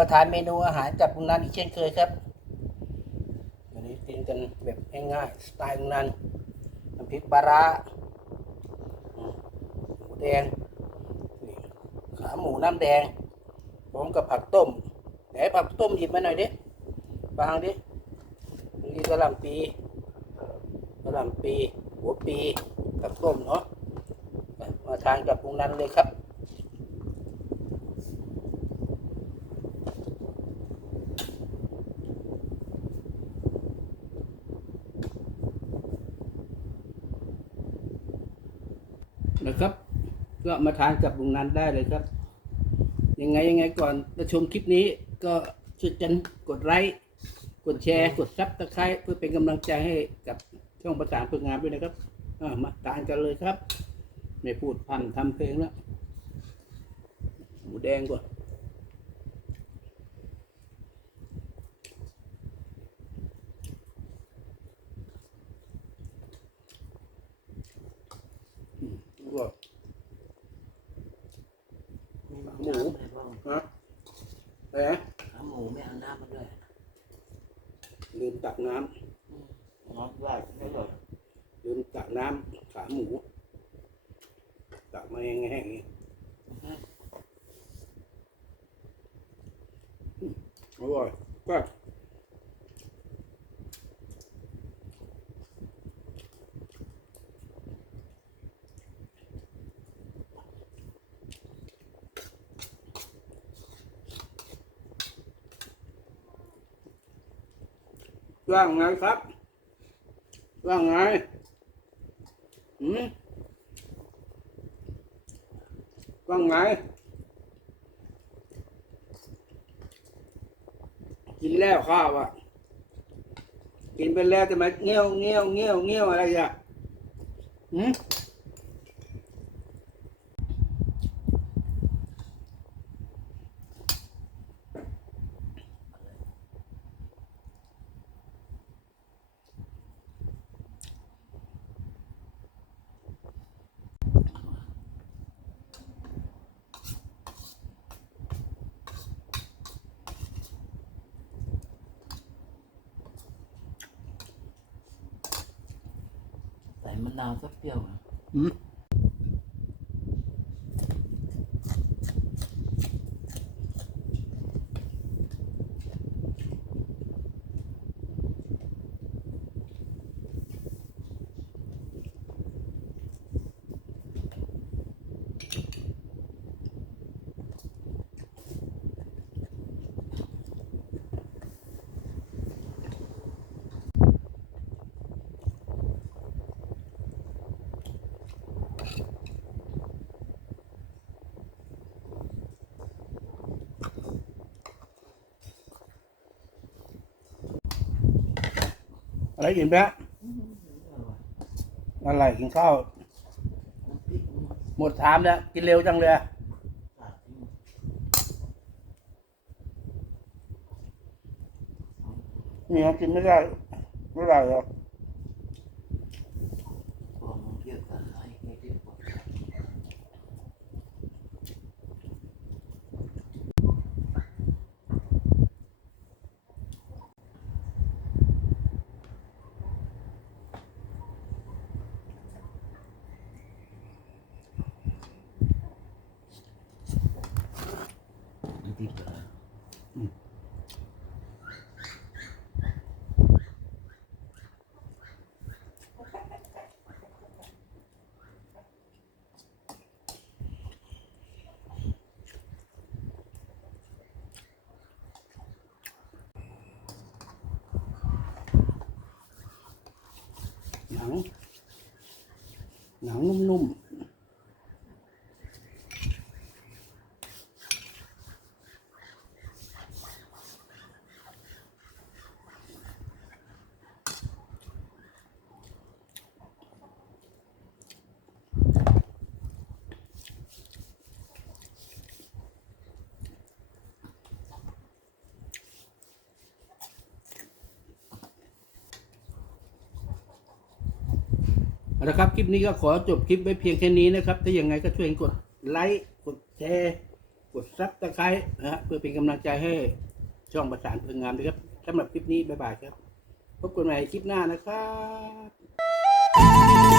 มาทานเมนูอาหารจากลุงนันอีกเช่นเคยครับวันนี้กินกันแบบง่ายๆสไตล์ลุงนันน้ำพริกปลาร้าหมูแดงขาหมูน้ำแดงพร้อมกับผักต้มไหนผักต้มหยิบมาหน่อยดิฟังดินี่กระหล่ำปีกระหล่ำปี หัวปีผักต้มเนาะมาทานกับลุงนันเลยครับ นะครับ ก็มาทานกับลุงนันได้เลยครับ ยังไงยังไงก่อนจะชมคลิปนี้ก็ช่วยกันกดไลค์กดแชร์กดซับสไครต์เพื่อเป็นกำลังใจให้กับช่องประสานฝึกงานด้วยนะครับอ่ามาทานกันเลยครับ ไม่พูดพันทำเพลงแล้วหมูแดงก่อนอืมแล้วก็ มี หมู น้ำอะไรบ้าง ฮะ อะไรนะขาหมูไม่เอาน้ำมาด้วยลืมตักน้น้ำราดไม่หรอกำลืมตักน้ำขาหมู ตักมาเองแห้งๆอร่อยก็ ว่าไงครับ ว่าไงหืมว่าไง กินแล้วข้าวอะ กินไปแล้วจะมาเงี้ยวเงี้ยวเงี้ยวเงี้ยวอะไรอะหืม ใส่มะนาวสักเปรี้ยวนะ อะไรกินไปฮะอะไรกินข้าวหมดถามแล้วกินเร็วจังเลยเนี่กินไม่ได้ไม่ได้หรอก ตัวมันเยอะกันให้ให้เรียบร้อย น้ำพริกเหรอ หนัง หนังนุ่มๆ เอาละครับ คลิปนี้ก็ขอจบคลิปไว้เพียงแค่นี้นะครับ ถ้าอย่างไงก็ช่วยกดไลค์ กดแชร์ กดซับสไคร้นะฮะเพื่อเป็นกำลังใจให้ช่องประสานเพึงงามนะครับสำหรับคลิปนี้ บ๊ายบายครับ พบกันใหม่คลิปหน้านะครับ